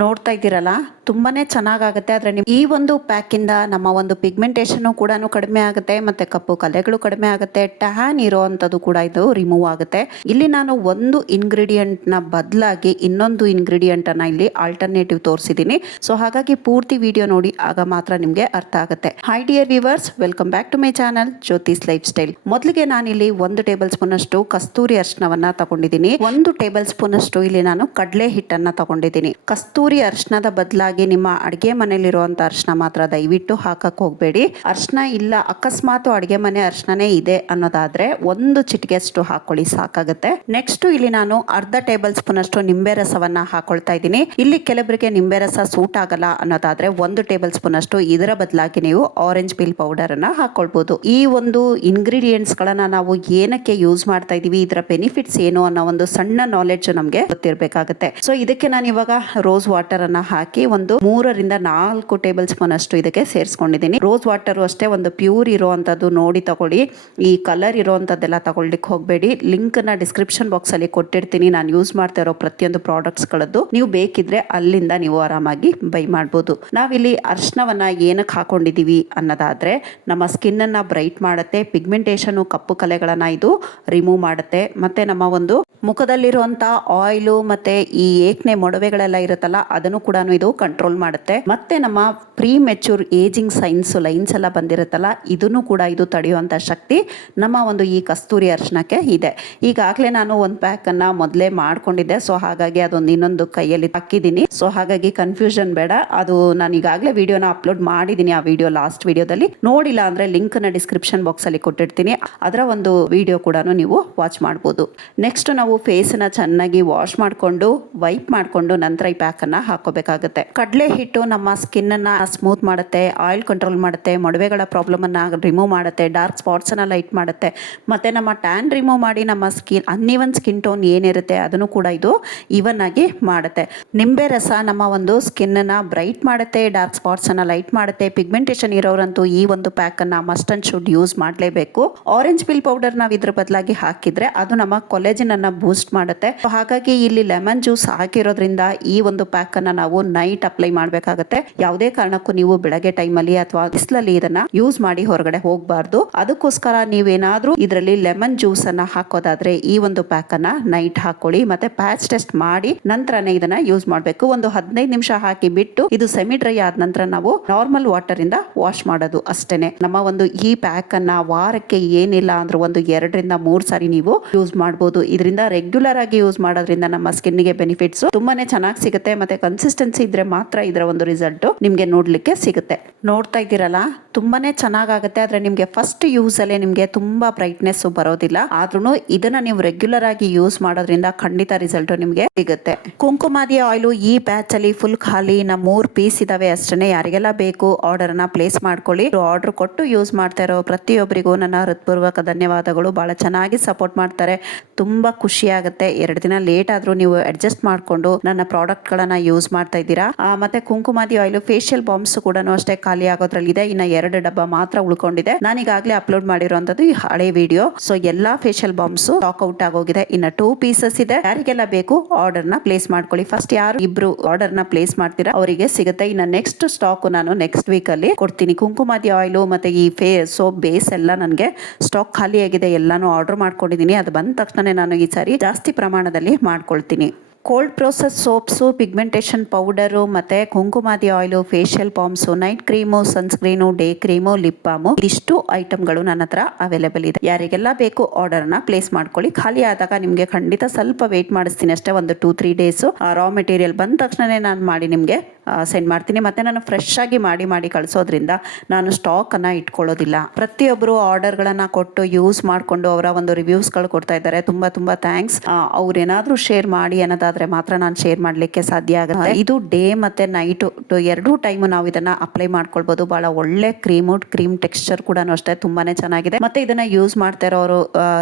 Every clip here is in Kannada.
ನೋಡ್ತಾ ಇದ್ದೀರಲ್ಲ, ತುಂಬಾನೇ ಚೆನ್ನಾಗಾಗುತ್ತೆ. ಆದರೆ ಈ ಒಂದು ಪ್ಯಾಕಿಂದ ನಮ್ಮ ಒಂದು ಪಿಗ್ಮೆಂಟೇಷನ್ ಕೂಡ ಕಡಿಮೆ ಆಗುತ್ತೆ, ಮತ್ತೆ ಕಪ್ಪು ಕಲೆಗಳು ಕಡಿಮೆ ಆಗುತ್ತೆ, ಟ್ಯಾನ್ ಇರೋವಂಥದ್ದು ಕೂಡ ಇದು ರಿಮೂವ್ ಆಗುತ್ತೆ. ಇಲ್ಲಿ ನಾನು ಒಂದು ಇಂಗ್ರೀಡಿಯೆಂಟ್ನ ಬದಲಾಗಿ ಇನ್ನೊಂದು ಇಂಗ್ರೀಡಿಯೆಂಟನ್ನು ಇಲ್ಲಿ ಆಲ್ಟರ್ನೇಟಿವ್ ತೋರಿಸಿದ್ದೀನಿ. ಸೊ ಹಾಗಾಗಿ ಪೂರ್ತಿ ವಿಡಿಯೋ ನೋಡಿ, ಆಗ ಮಾತ್ರ ನಿಮಗೆ ಅರ್ಥ ಆಗುತ್ತೆ. Hi dear viewers, welcome back to my channel Jyothi's life style. ಮೊದಲಿಗೆ ನಾನಿಲ್ಲಿ 1 ಟೇಬಲ್ ಸ್ಪೂನ್ ಅಷ್ಟು ಕಸ್ತೂರಿ ಅರಿಶಿನವನ್ನ ತಗೊಂಡಿದ್ದೀನಿ. 1 ಟೇಬಲ್ ಸ್ಪೂನ್ ಅಷ್ಟು ಇಲ್ಲಿ ನಾನು ಕಡಲೆ ಹಿಟ್ಟನ್ನ ತಗೊಂಡಿದ್ದೀನಿ. ಕಸ್ತೂರಿ ಅರಿಶಿನದ ಬದಲಾಗಿ ನಿಮ್ಮ ಅಡುಗೆ ಮನೆಯಲ್ಲಿರುವಂತ ಅರಿಶಿನ ಮಾತ್ರ ದಯವಿಟ್ಟು ಹಾಕಕ್ ಹೋಗಬೇಡಿ. ಅರಿಶಿನ ಇಲ್ಲ, ಅಕಸ್ಮಾತ್ ಅಡುಗೆ ಮನೆ ಅರಿಶಿನೇ ಇದೆ ಅನ್ನೋದಾದ್ರೆ 1 ಚಿಟಿಕೆ ಅಷ್ಟು ಹಾಕೊಳ್ಳಿ, ಸಾಕಾಗುತ್ತೆ. ನೆಕ್ಸ್ಟ್ ಇಲ್ಲಿ ನಾನು ಅರ್ಧ ಟೇಬಲ್ ಸ್ಪೂನ್ ಅಷ್ಟು ನಿಂಬೆ ರಸವನ್ನ ಹಾಕೊಳ್ತಾ ಇದ್ದೀನಿ. ಇಲ್ಲಿ ಕೆಲವರಿಗೆ ನಿಂಬೆ ರಸ ಸೂಟ್ ಆಗಲ್ಲ ಅನ್ನೋದಾದ್ರೆ 1 ಟೇಬಲ್ ಸ್ಪೂನ್ ಅಷ್ಟು ಇದರ ಬದಲಾಗಿ ನೀವು ಆರೆಂಜ್ ಪೀಲ್ ಪೌಡರ್ ಅನ್ನ ಹಾಕೊಳ್ಬಹುದು. ಈ ಒಂದು ಇಂಗ್ರೀಡಿಯೆಂಟ್ಸ್ ಗಳನ್ನ ನಾವು ಏನಕ್ಕೆ ಯೂಸ್ ಮಾಡ್ತಾ ಇದೀವಿ, ಇದರ ಬೆನಿಫಿಟ್ಸ್ ಏನು ಅನ್ನೋ ಒಂದು ಸಣ್ಣ ನಾಲೆಡ್ಜ್ ನಮಗೆ ಗೊತ್ತಿರಬೇಕಾಗುತ್ತೆ. ಸೊ ಇದಕ್ಕೆ ನಾನು ಇವಾಗ ರೋಸ್ ವಾಟರ್ ಅನ್ನ ಹಾಕಿ ಒಂದು 3 ರಿಂದ 4 ಟೇಬಲ್ ಸ್ಪೂನ್ ಅಷ್ಟು ಇದಕ್ಕೆ ಸೇರಿಸ್ಕೊಂಡಿದ್ದೀನಿ. ರೋಸ್ ವಾಟರ್ ಅಷ್ಟೇ ಒಂದು ಪ್ಯೂರ್ ಇರುವಂತದ್ದು ನೋಡಿ ತಗೊಳ್ಳಿ. ಈ ಕಲರ್ ಇರುವಂತದ್ದೆಲ್ಲ ತಗೊಳ್ಳಿಕ್ಕೆ ಹೋಗಬೇಡಿ. ಲಿಂಕ್ ನ ಡಿಸ್ಕ್ರಿಪ್ಷನ್ ಬಾಕ್ಸ್ ಅಲ್ಲಿ ಕೊಟ್ಟಿರ್ತೀನಿ. ನಾನು ಯೂಸ್ ಮಾಡ್ತಾ ಇರೋ ಪ್ರತಿಯೊಂದು ಪ್ರಾಡಕ್ಟ್ಸ್ ಗಳದ್ದು ನೀವು ಬೇಕಿದ್ರೆ ಅಲ್ಲಿಂದ ನೀವು ಆರಾಮಾಗಿ ಬೈ ಮಾಡಬಹುದು. ನಾವಿಲ್ಲಿ ಅರಿಶಿನವನ್ನ ಏನಕ್ಕೆ ಹಾಕೊಂಡಿದೀವಿ ಅನ್ನೋದಾದ್ರೆ ನಮ್ಮ ಸ್ಕಿನ್ ಅನ್ನ ಬ್ರೈಟ್ ಮಾಡುತ್ತೆ, ಪಿಗ್ಮೆಂಟೇಷನ್ ಕಪ್ಪು ಕಲೆಗಳನ್ನ ಇದು ರಿಮೂವ್ ಮಾಡುತ್ತೆ, ಮತ್ತೆ ನಮ್ಮ ಒಂದು ಮುಖದಲ್ಲಿರುವಂತ ಆಯಿಲು ಮತ್ತೆ ಈ ಏಕ್ನೆ ಮೊಡವೆಗಳೆಲ್ಲ ಇರುತ್ತಲ್ಲ ಅದನ್ನು ಕೂಡ ಇದು ಕಂಟ್ರೋಲ್ ಮಾಡುತ್ತೆ. ಮತ್ತೆ ನಮ್ಮ ಪ್ರೀ ಮೆಚೂರ್ ಏಜಿಂಗ್ ಲೈನ್ಸ್ ಎಲ್ಲ ಬಂದಿರುತ್ತಲ್ಲ ಇದನ್ನು ಕೂಡ ಇದು ತಡೆಯುವಂತ ಶಕ್ತಿ ನಮ್ಮ ಒಂದು ಈ ಕಸ್ತೂರಿ ಅರಿಶಿನಕ್ಕೆ ಇದೆ. ಈಗಾಗಲೇ ನಾನು ಒಂದು ಪ್ಯಾಕ್ ಅನ್ನ ಮೊದಲೇ ಮಾಡ್ಕೊಂಡಿದ್ದೆ, ಸೊ ಹಾಗಾಗಿ ಅದೊಂದು ಇನ್ನೊಂದು ಕೈಯಲ್ಲಿ ಹಾಕಿದ್ದೀನಿ. ಸೊ ಹಾಗಾಗಿ ಕನ್ಫ್ಯೂಷನ್ ಬೇಡ. ಅದು ನಾನು ಈಗಾಗಲೇ ವಿಡಿಯೋನ ಅಪ್ಲೋಡ್ ಮಾಡಿದ್ದೀನಿ. ಆ ವಿಡಿಯೋ ಲಾಸ್ಟ್ ವಿಡಿಯೋದಲ್ಲಿ ನೋಡಿಲ್ಲ ಅಂದ್ರೆ ಲಿಂಕ್ ನ ಡಿಸ್ಕ್ರಿಪ್ಷನ್ ಬಾಕ್ಸ್ ಅಲ್ಲಿ ಕೊಟ್ಟಿರ್ತೀನಿ. ಅದರ ಒಂದು ವಿಡಿಯೋ ಕೂಡ ನೀವು ವಾಚ್ ಮಾಡಬಹುದು. ನೆಕ್ಸ್ಟ್ ನಾವು ಫೇಸ್ ನ ಚೆನ್ನಾಗಿ ವಾಶ್ ಮಾಡಿಕೊಂಡು ವೈಪ್ ಮಾಡಿಕೊಂಡು ನಂತರ ಈ ಪ್ಯಾಕ್ ಅನ್ನ ಹಾಕೋಬೇಕಾಗುತ್ತೆ. ಕಡಲೆ ಹಿಟ್ಟು ನಮ್ಮ ಸ್ಕಿನ್ ಅನ್ನ ಸ್ಮೂತ್ ಮಾಡುತ್ತೆ, ಆಯಿಲ್ ಕಂಟ್ರೋಲ್ ಮಾಡುತ್ತೆ, ಮೊಡವೆಗಳ ಪ್ರಾಬ್ಲಮ್ ಅನ್ನ ರಿಮೂವ್ ಮಾಡುತ್ತೆ, ಡಾರ್ಕ್ ಸ್ಪಾಟ್ಸ್ ಅನ್ನ ಲೈಟ್ ಮಾಡುತ್ತೆ, ಮತ್ತೆ ನಮ್ಮ ಟ್ಯಾನ್ ರಿಮೂವ್ ಮಾಡಿ ನಮ್ಮ ಸ್ಕಿನ್ ಅನ್ಇವನ್ ಸ್ಕಿನ್ ಟೋನ್ ಏನಿರುತ್ತೆ ಅದನ್ನು ಕೂಡ ಇದು ಇವನ್ ಆಗಿ ಮಾಡುತ್ತೆ. ನಿಂಬೆ ರಸ ನಮ್ಮ ಒಂದು ಸ್ಕಿನ್ ಅನ್ನ ಬ್ರೈಟ್ ಮಾಡುತ್ತೆ, ಡಾರ್ಕ್ ಸ್ಪಾಟ್ಸ್ ಅನ್ನ ಲೈಟ್ ಮಾಡುತ್ತೆ. ಪಿಗ್ಮೆಂಟೇಷನ್ ಇರೋರಂತೂ ಈ ಒಂದು ಪ್ಯಾಕ್ ಅನ್ನ ಮಸ್ಟ್ ಅಂಡ್ ಶುಡ್ ಯೂಸ್ ಮಾಡಲೇಬೇಕು. ಆರೆಂಜ್ ಪೀಲ್ ಪೌಡರ್ ನಾವು ಇದ್ರ ಬದಲಾಗಿ ಹಾಕಿದ್ರೆ ಅದು ನಮ್ಮ ಕೊಲೆಜಿನ್ ಅನ್ನ ಬೂಸ್ಟ್ ಮಾಡುತ್ತೆ. ಹಾಗಾಗಿ ಇಲ್ಲಿ ಲೆಮನ್ ಜ್ಯೂಸ್ ಹಾಕಿರೋದ್ರಿಂದ ಈ ಒಂದು ಪ್ಯಾಕ್ ಅನ್ನ ನಾವು ನೈಟ್ ಅಪ್ಲೈ ಮಾಡಬೇಕಾಗುತ್ತೆ. ಯಾವುದೇ ಕಾರಣಕ್ಕೂ ನೀವು ಬೆಳಗ್ಗೆ ಟೈಮ್ ಅಲ್ಲಿ ಅಥವಾ ಬಿಸಿಲಲ್ಲಿ ಇದನ್ನ ಯೂಸ್ ಮಾಡಿ ಹೊರಗಡೆ ಹೋಗಬಾರ್ದು. ಅದಕ್ಕೋಸ್ಕರ ನೀವೇನಾದ್ರೂ ಇದರಲ್ಲಿ ಲೆಮನ್ ಜ್ಯೂಸ್ ಅನ್ನ ಹಾಕೋದಾದ್ರೆ ಈ ಒಂದು ಪ್ಯಾಕ್ ಅನ್ನ ನೈಟ್ ಹಾಕೊಳ್ಳಿ, ಮತ್ತೆ ಪ್ಯಾಚ್ ಟೆಸ್ಟ್ ಮಾಡಿ ನಂತರನೇ ಇದನ್ನ ಯೂಸ್ ಮಾಡಬೇಕು. ಒಂದು 15 ನಿಮಿಷ ಹಾಕಿ ಬಿಟ್ಟು ಇದು ಸೆಮಿ ಡ್ರೈ ಆದ ನಂತರ ನಾವು ನಾರ್ಮಲ್ ವಾಟರ್ ಇಂದ ವಾಶ್ ಮಾಡೋದು ಅಷ್ಟೇನೆ. ನಮ್ಮ ಒಂದು ಈ ಪ್ಯಾಕ್ ಅನ್ನ ವಾರಕ್ಕೆ ಏನಿಲ್ಲ ಅಂದ್ರೂ ಒಂದು 2 ರಿಂದ 3 ಸಾರಿ ನೀವು ಯೂಸ್ ಮಾಡಬಹುದು. ಇದರಿಂದ ರೆಗ್ಯುಲರ್ ಆಗಿ ಯೂಸ್ ಮಾಡೋದ್ರಿಂದ ನಮ್ಮ ಸ್ಕಿನ್ ಗೆ ಬೆನಿಫಿಟ್ಸ್ ತುಂಬಾನೇ ಚೆನ್ನಾಗಿ ಸಿಗುತ್ತೆ. ಮತ್ತೆ ಕನ್ಸಿಸ್ಟೆನ್ಸಿ ಇದ್ರೆ ಮಾತ್ರ ಇದರ ಒಂದು ರಿಸಲ್ಟ್ ನಿಮ್ಗೆ ನೋಡ್ಲಿಕ್ಕೆ ಸಿಗುತ್ತೆ. ನೋಡ್ತಾ ಇದ್ದೀರಲ್ಲ, ತುಂಬಾನೇ ಚೆನ್ನಾಗಾಗುತ್ತೆ. ಆದ್ರೆ ನಿಮ್ಗೆ ಫಸ್ಟ್ ಯೂಸ್ ಅಲ್ಲೇ ನಿಮ್ಗೆ ತುಂಬಾ ಬ್ರೈಟ್ನೆಸ್ ಬರೋದಿಲ್ಲ. ಆದ್ರೂ ಇದನ್ನ ನೀವು ರೆಗ್ಯುಲರ್ ಆಗಿ ಯೂಸ್ ಮಾಡೋದ್ರಿಂದ ಖಂಡಿತ ರಿಸಲ್ಟ್ ನಿಮ್ಗೆ ಸಿಗುತ್ತೆ. ಕುಂಕುಮಾದಿ ಆಯಿಲ್ ಈ ಬ್ಯಾಚ್ ಅಲ್ಲಿ ಫುಲ್ ಖಾಲಿ. 3 ಪೀಸ್ ಇದಾವೆ ಅಷ್ಟೇ. ಯಾರಿಗೆಲ್ಲ ಬೇಕು ಆರ್ಡರ್ ನ ಪ್ಲೇಸ್ ಮಾಡ್ಕೊಳ್ಳಿ. ಆರ್ಡರ್ ಕೊಟ್ಟು ಯೂಸ್ ಮಾಡ್ತಾ ಇರೋ ಪ್ರತಿಯೊಬ್ಬರಿಗೂ ನನ್ನ ಹೃತ್ಪೂರ್ವಕ ಧನ್ಯವಾದಗಳು. ಬಹಳ ಚೆನ್ನಾಗಿ ಸಪೋರ್ಟ್ ಮಾಡ್ತಾರೆ, ತುಂಬಾ ಖುಷಿ ಆಗುತ್ತೆ. 2 ದಿನ ಲೇಟ್ ಆದ್ರೂ ನೀವು ಅಡ್ಜಸ್ಟ್ ಮಾಡ್ಕೊಂಡು ನನ್ನ ಪ್ರಾಡಕ್ಟ್ ಗಳನ್ನ ಯೂಸ್ ಮಾಡ್ತಾ ಇದ್ದೀರಾ. ಮತ್ತೆ ಕುಂಕುಮಾದಿ ಆಯಿಲ್ ಫೇಶಿಯಲ್ ಬಾಂಬ್ಸ್ ಕೂಡ ಅಷ್ಟೇ ಖಾಲಿ ಆಗೋದ್ರಲ್ಲಿ ಇದೆ. ಇನ್ನ 2 ಡಬ್ಬ ಮಾತ್ರ ಉಳ್ಕೊಂಡಿದೆ. ನಾನೀಗಾಗಲೇ ಅಪ್ಲೋಡ್ ಮಾಡಿರುವಂತದ್ದು ಈ ಹಳೆ ವಿಡಿಯೋ. ಸೊ ಎಲ್ಲಾ ಫೇಶಿಯಲ್ ಬಾಂಬ್ಸ್ ಸ್ಟಾಕ್ ಔಟ್ ಆಗೋಗಿದೆ. ಇನ್ನ 2 ಪೀಸಸ್ ಇದೆ. ಯಾರಿಗೆಲ್ಲ ಬೇಕು ಆರ್ಡರ್ ನ ಪ್ಲೇಸ್ ಮಾಡ್ಕೊಳ್ಳಿ. ಫಸ್ಟ್ ಯಾರು ಇಬ್ರು ಆರ್ಡರ್ ನ ಪ್ಲೇಸ್ ಮಾಡ್ತೀರಾ ಅವರಿಗೆ ಸಿಗುತ್ತೆ. ಇನ್ನ ನೆಕ್ಸ್ಟ್ ಸ್ಟಾಕ್ ನಾನು ನೆಕ್ಸ್ಟ್ ವೀಕ್ ಅಲ್ಲಿ ಕೊಡ್ತೀನಿ. ಕುಂಕುಮಾದಿ ಆಯಿಲ್ ಮತ್ತೆ ಈ ಸೋಪ್ ಬೇಸ್ ಎಲ್ಲ ನನಗೆ ಸ್ಟಾಕ್ ಖಾಲಿ ಆಗಿದೆ. ಎಲ್ಲಾನು ಆರ್ಡರ್ ಮಾಡ್ಕೊಂಡಿದ್ದೀನಿ. ಅದು ಬಂದ ತಕ್ಷಣ ನಾನು ಈ ಸಾರಿ ಜಾಸ್ತಿ ಪ್ರಮಾಣದಲ್ಲಿ ಮಾಡ್ಕೊಳ್ತೀನಿ. Cold process soaps, pigmentation powder, ಮತ್ತೆ Kumkumadi oil, facial balms, night cream, sunscreen, day cream, lip balm, ಇಷ್ಟು ಐಟಮ್ಗಳು ನನ್ನ ಹತ್ರ ಅವೈಲೇಬಲ್ ಇದೆ. ಯಾರಿಗೆಲ್ಲ ಬೇಕು ಆರ್ಡರ್ನ ಪ್ಲೇಸ್ ಮಾಡ್ಕೊಳ್ಳಿ. ಖಾಲಿ ಆದಾಗ ನಿಮಗೆ ಖಂಡಿತ ಸ್ವಲ್ಪ ವೇಟ್ ಮಾಡಿಸ್ತೀನಿ ಅಷ್ಟೇ, ಒಂದು 2-3 ಡೇಸು. ರಾ ಮೆಟೀರಿಯಲ್ ಬಂದ ತಕ್ಷಣನೇ ನಾನು ಮಾಡಿ ನಿಮಗೆ ಸೆಂಡ್ ಮಾಡ್ತೀನಿ. ಮತ್ತೆ ನಾನು ಫ್ರೆಶ್ ಆಗಿ ಮಾಡಿ ಕಳಿಸೋದ್ರಿಂದ ನಾನು ಸ್ಟಾಕ್ ಅನ್ನ ಇಟ್ಕೊಳ್ಳೋದಿಲ್ಲ. ಪ್ರತಿಯೊಬ್ಬರು ಆರ್ಡರ್ಗಳನ್ನ ಕೊಟ್ಟು ಯೂಸ್ ಮಾಡಿಕೊಂಡು ಅವರ ಒಂದು ರಿವ್ಯೂಸ್ಗಳು ಕೊಡ್ತಾ ಇದ್ದಾರೆ. ತುಂಬಾ ಥ್ಯಾಂಕ್ಸ್. ಅವ್ರೇನಾದ್ರೂ ಶೇರ್ ಮಾಡಿ ಅನ್ನೋದಾದ್ರೆ ಮಾತ್ರ ನಾನು ಶೇರ್ ಮಾಡ್ಲಿಕ್ಕೆ ಸಾಧ್ಯ ಆಗುತ್ತೆ. ಇದು ಡೇ ಮತ್ತೆ ನೈಟ್ 2 ಟೈಮ್ ನಾವು ಇದನ್ನ ಅಪ್ಲೈ ಮಾಡ್ಕೊಳ್ಬಹುದು. ಬಹಳ ಒಳ್ಳೆ ಕ್ರೀಮ್ ಟೆಕ್ಸ್ಚರ್ ಕೂಡ ಅಷ್ಟೇ ತುಂಬಾನೇ ಚೆನ್ನಾಗಿದೆ. ಮತ್ತೆ ಇದನ್ನ ಯೂಸ್ ಮಾಡ್ತಾ ಇರೋರು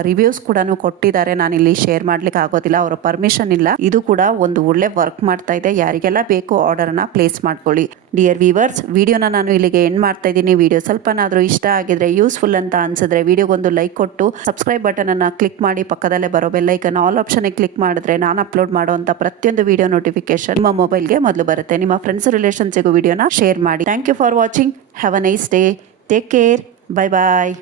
ರಿವ್ಯೂಸ್ ಕೂಡ ಕೊಟ್ಟಿದ್ದಾರೆ. ನಾನು ಇಲ್ಲಿ ಶೇರ್ ಮಾಡ್ಲಿಕ್ಕೆ ಆಗೋದಿಲ್ಲ, ಅವರ ಪರ್ಮಿಷನ್ ಇಲ್ಲ. ಇದು ಕೂಡ ಒಂದು ಒಳ್ಳೆ ವರ್ಕ್ ಮಾಡ್ತಾ ಇದೆ. ಯಾರಿಗೆಲ್ಲ ಬೇಕು ಆರ್ಡರ್ನ ಪ್ಲೇಸ್ ಮಾಡ್ಕೊಳ್ಳಿ. ಡಿಯರ್ ವೀವರ್ಸ್, ವಿಡಿಯೋನ ನಾನು ಇಲ್ಲಿಗೆ ಎಂಡ್ ಮಾಡ್ತಾ ಇದ್ದೀನಿ. ವಿಡಿಯೋ ಸ್ವಲ್ಪನಾದರೂ ಇಷ್ಟ ಆಗಿದ್ರೆ, ಯೂಸ್ಫುಲ್ ಅಂತ ಅನ್ಸಿದ್ರೆ ವಿಡಿಯೋಗೊಂದು ಲೈಕ್ ಕೊಟ್ಟು ಸಬ್ಸ್ಕ್ರೈಬ್ ಬಟನ್ ಅನ್ನು ಕ್ಲಿಕ್ ಮಾಡಿ ಪಕ್ಕದಲ್ಲೇ ಬರೋ ಬೆಲ್ಲೈಕನ್ ಆಲ್ ಆಪ್ಷನ್ ಕ್ಲಿಕ್ ಮಾಡಿದ್ರೆ ನಾನು ಅಪ್ಲೋಡ್ ಮಾಡುವಂತ ಪ್ರತಿಯೊಂದು ವಿಡಿಯೋ ನೋಟಿಫಿಕೇಶನ್ ನಿಮ್ಮ ಮೊಬೈಲ್ಗೆ ಮೊದಲು ಬರುತ್ತೆ. ನಿಮ್ಮ ಫ್ರೆಂಡ್ಸ್ ರಿಲೇಷನ್ಸ್ಗೂ ವಿಡಿಯೋನ ಶೇರ್ ಮಾಡಿ. Thank you for watching. Have a nice day. Take care. Bye bye.